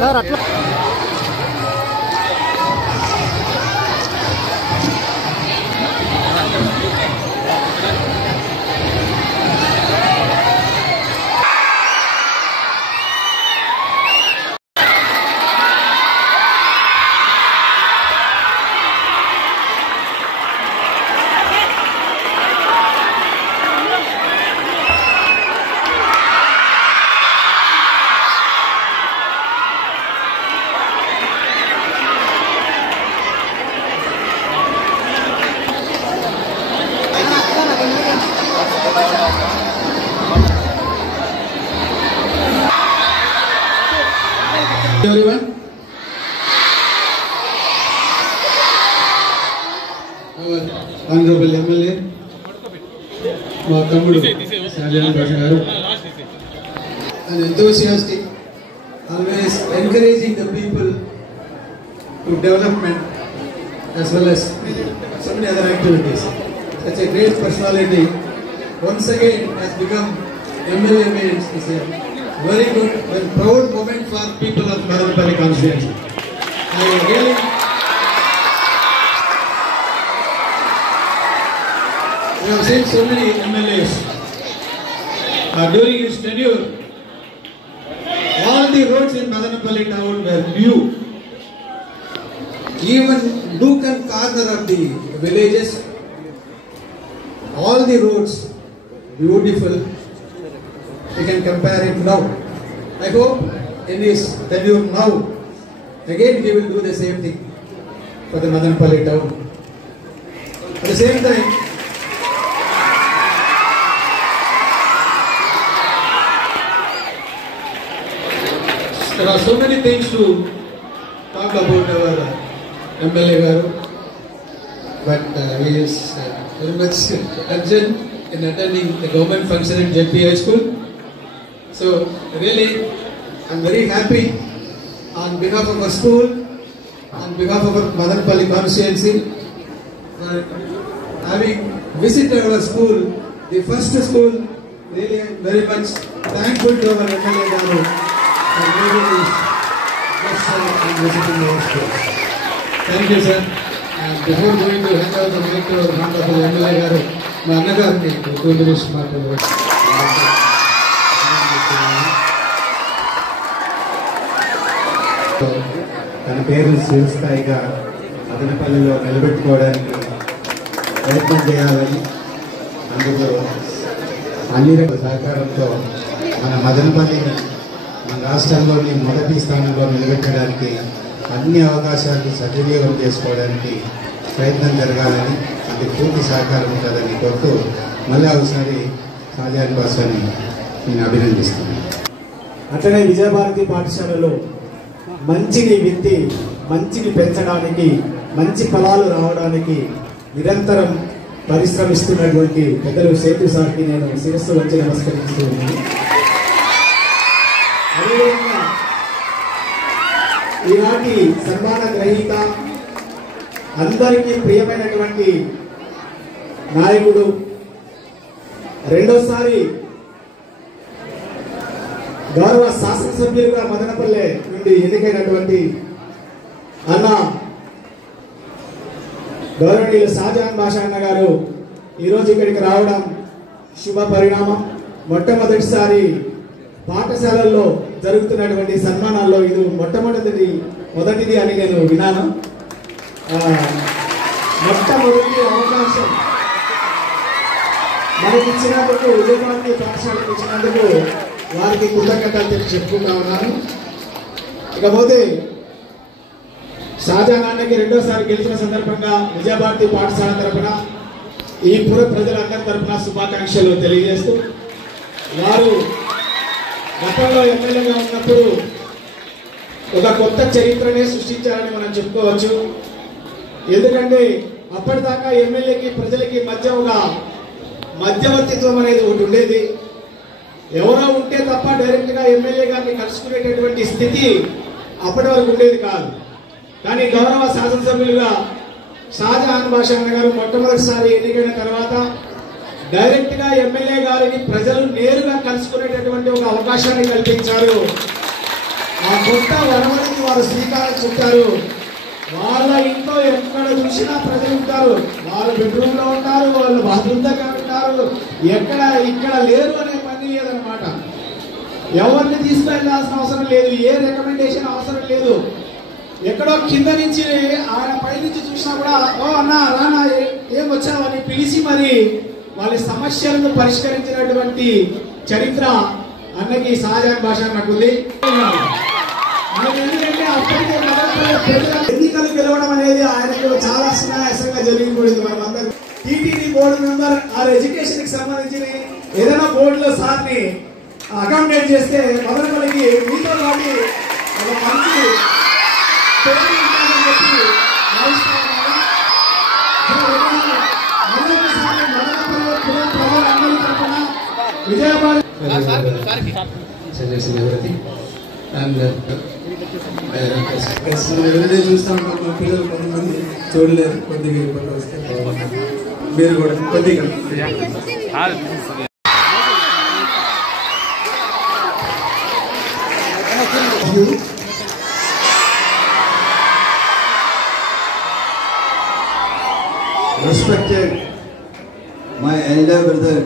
సార్ అట్లా everyone. Our honorable MLA, మా తమ్ముడు షాజహాన్ బాషా గారు, and enthusiastic, always encouraging the people to development as well as so many other activities. Such a great personality once again has become MLA means is a very good, very proud moment for people of Madanapalli constituency. I really we have seen so many MLAs during his tenure. All the roads in Madanapalli town were new. Even nook and corner of the villages, all the roads beautiful. We can compare it now. I hope in his tenure now, again he will do the same thing for the Madanapalli town. At the same time, there are so many things to talk about our MLA Garu, but he is very much urgent in attending the government function in JP High School. So really, I am very happy on behalf of our school, on behalf of our Madanapalli constituency, having visited our school, the first school. Really, I am very much thankful to our MLA Garu for making this first and visiting our school. Thank you, sir. And before going to hand over the mic to our honorable MLA Garu, my Annagarni to 2 minutes matter. తన పేరును చిరస్థాయిగా మదనపల్లిలో నిలబెట్టుకోవడానికి ప్రయత్నం చేయాలని, అందులో అన్ని రకాల సహకారంతో మన మదనపల్లిని మన రాష్ట్రంలోని మొదటి స్థానంలో నిలబెట్టడానికి అన్ని అవకాశాలను సద్వినియోగం చేసుకోవడానికి ప్రయత్నం జరగాలని, అది పూర్తి సహకారం ఉంటుందని కోరుతూ మళ్ళీ ఒకసారి షాజహాన్ బాషాని నేను అభినందిస్తున్నాను. అట్లనే విజయభారతి పాఠశాలలో మంచిని విత్తి మంచిని పెంచడానికి, మంచి ఫలాలు రావడానికి నిరంతరం పరిశ్రమిస్తున్నటువంటి పెద్దలు సేతు సార్కి నేను శిరస్సు వచ్చి నమస్కరిస్తూ ఉన్నాను. అదేవిధంగా ఈనాటి సన్మాన గ్రహీత, అందరికీ ప్రియమైనటువంటి నాయకుడు, రెండోసారి గౌరవ శాసనసభ్యులుగా మదనపల్లె నుండి ఎన్నికైనటువంటి అన్న గౌరవనీయులు షాజహాన్ బాషా అన్న గారు ఈరోజు ఇక్కడికి రావడం శుభ పరిణామం. మొట్టమొదటిసారి పాఠశాలల్లో జరుగుతున్నటువంటి సన్మానాల్లో ఇది మొట్టమొదటిది అని నేను విన్నాను. మొట్టమొదటి అవకాశం మనకి ఇచ్చినందుకు, విజయభారతి పాఠశాలకు ఇచ్చినందుకు వారికి కృతజ్ఞతలు చెప్పుకుంటా ఉన్నాను. ఇకపోతే షాజహాన్ అన్నకి రెండోసారి గెలిచిన సందర్భంగా విజయభారతి పాఠశాల తరఫున, ఈ పుర ప్రజలందరి తరఫున శుభాకాంక్షలు తెలియజేస్తూ, వారు గతంలో ఎమ్మెల్యేగా ఉన్నప్పుడు ఒక కొత్త చరిత్రనే సృష్టించారని మనం చెప్పుకోవచ్చు. ఎందుకంటే అప్పటిదాకా ఎమ్మెల్యేకి ప్రజలకి మధ్య ఒక మధ్యవర్తిత్వం అనేది ఒకటి ఉండేది. ఎవరో ఉంటే తప్ప డైరెక్ట్ గా ఎమ్మెల్యే గారిని కలుసుకునేటటువంటి స్థితి అప్పటి వరకు ఉండేది కాదు. కానీ గౌరవ శాసనసభ్యులుగా షాజహాన్ బాషా అన్న గారు మొట్టమొదటిసారి ఎన్నికైన తర్వాత డైరెక్ట్ గా ఎమ్మెల్యే గారిని ప్రజలు నేరుగా కలుసుకునేటటువంటి ఒక అవకాశాన్ని కల్పించారు. ఆ కొత్త వరవడికి వారు శ్రీకారం చుట్టారు. వాళ్ళ ఇంట్లో ఎక్కడ చూసినా ప్రజలు ఉంటారు. వాళ్ళు బెడ్రూమ్ లో ఉంటారు, వాళ్ళు బాత్రూమ్ దగ్గర ఉంటారు, ఎక్కడ ఇక్కడ లేరు అనే పని లేదనమాట. ఎవరిని తీసుకెళ్లాల్సిన అవసరం లేదు, ఏ రికమెండేషన్ అవసరం లేదు. ఎక్కడో కింద నుంచి ఆయన పై నుంచి చూసినా కూడా ఓ అన్నా రానా ఏం వచ్చావని పిలిచి మరి వాళ్ళ సమస్యలను పరిష్కరించినటువంటి చరిత్ర అన్నకి షాజహాన్ బాషా నాకుంది. ఎందుకంటే అప్పటికే ఎన్నికలు గెలవడం అనేది ఆయనకు చాలా సునాయాసంగా జరిగిపోయింది. మనమందరం TTD board member or education కి సంబంధించిన ఏదైనా బోర్డులో సార్ని అకామిడేట్ చేస్తే మదనపల్లికి మీతో పాటు ఒక మంచి పేరు ఉంటుందని చెప్పి విజయవాడ అండ్ ఎవరైనా చూస్తా ఉంటాం మా పిల్లలు కొంతమంది చూడలేరు, కొద్దిగా ఇబ్బంది వస్తే మీరు కూడా కొద్దిగా Respected my elder brother,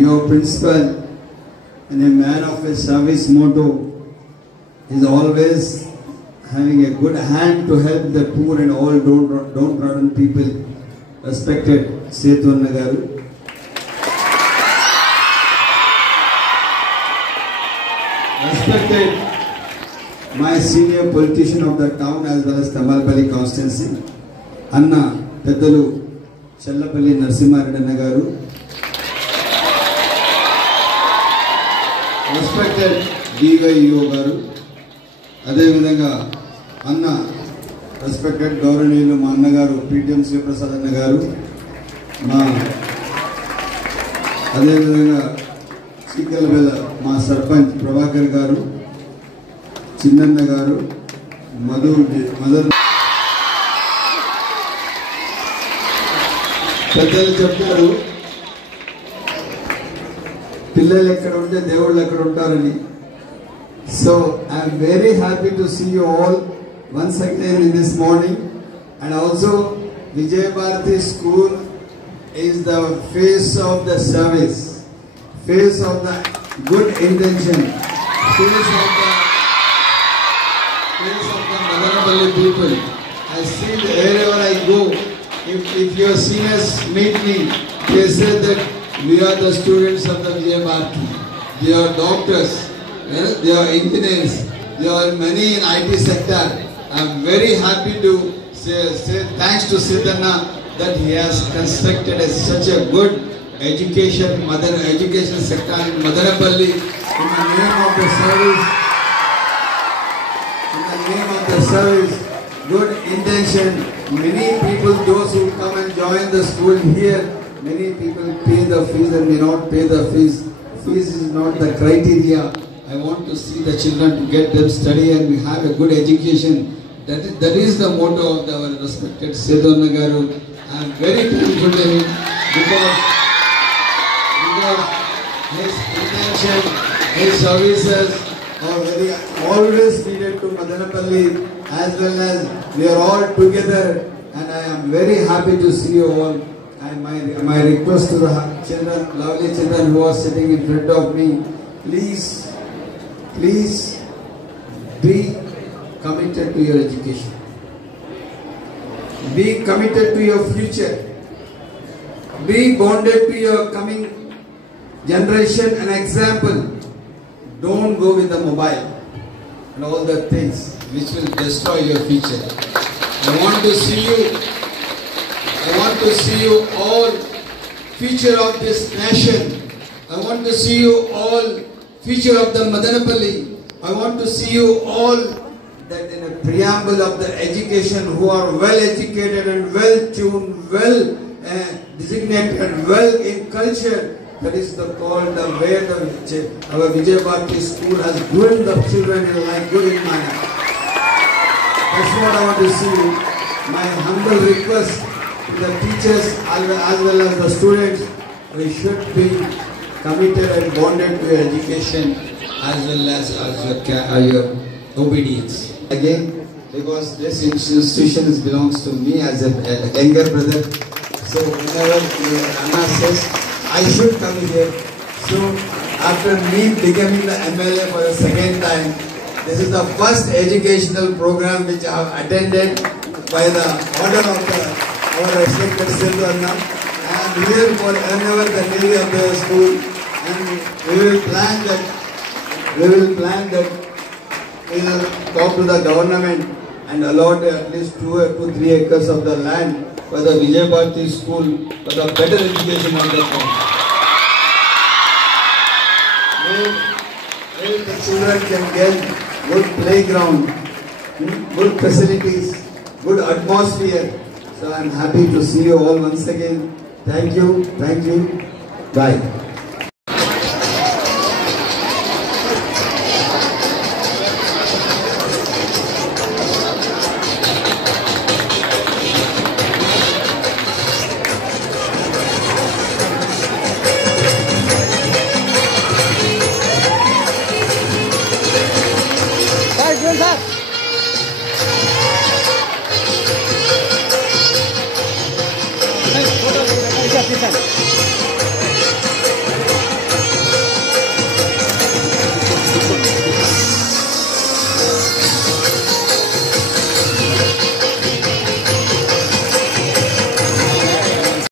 your principal, and a man of his service motto is always having a good hand to help the poor and all downtrodden people. Respected Setu Nagaru. Respected my senior politician of the town as well as Tamalpalli constituency, Anna Pedalu Challapalli Narsimhareddy garu. Respected DYO garu. అదే విధంగా అన్న రెస్పెక్టెడ్ గౌరవనీయులు మా అన్నగారు PTM శివప్రసాద్ అన్న గారు, మా అదేవిధంగా చీకలవేల మా సర్పంచ్ ప్రభాకర్ గారు, చిన్నన్న గారు, మదర్ పెద్దలు చెప్తారు పిల్లలు ఎక్కడ ఉంటే దేవుళ్ళు ఎక్కడ ఉంటారని. So I am very happy to see you all once again in this morning, and also Vijay Bharati School is the face of the service, face of the good intention, face of the Madanapalli people. I see wherever I go, if your seniors meet me, they say that we are the students of the Vijay Bharati. They are doctors. They are engineers, there are many in IT sector. I am very happy to say thanks to Siddhanna that he has constructed such a good education sector in Madanapalli in the name of the service. In the name of the service, good intention. Many people, those who come and join the school here, many people pay the fees and may not pay the fees. Fees is not the criteria. I want to see the children to get them study and we have a good education. That is the motto of our respected Setu Nagaru. I am very thankful to him because his intention, his services are very always needed to Madanapalli, as well as we are all together, and I am very happy to see you all. And my request to the children, lovely children who are sitting in front of me, please be committed to your education. Be committed to your future. Be bonded to your coming generation. An example, don't go with the mobile and all the things which will destroy your future. I want to see you all future of this nation. I want to see you all future of the Madanapalli. I want to see you all that in a preamble of the education who are well educated and well tuned, well designated and well in culture. That is the call, the way our Vijay Bharati school has groomed the children in like good in manner. That's what I want to see. My humble request to the teachers as well as the students, we should be committed and bonded to education. as well as your obedience. Again, because this institution belongs to me as a younger brother. So whenever Anna says, I should come here. So after me becoming the MLA for the second time, this is the first educational program which I have attended by the order of our respected Sindhu Anna. And here for whenever the day of the school, and we will plan that we will talk to the government and allot at least 2 to 3 acres of the land for the Vijay Bharati school for the better education of the town. Where the children can get good playground, good facilities, good atmosphere. So I am happy to see you all once again. Thank you. Bye.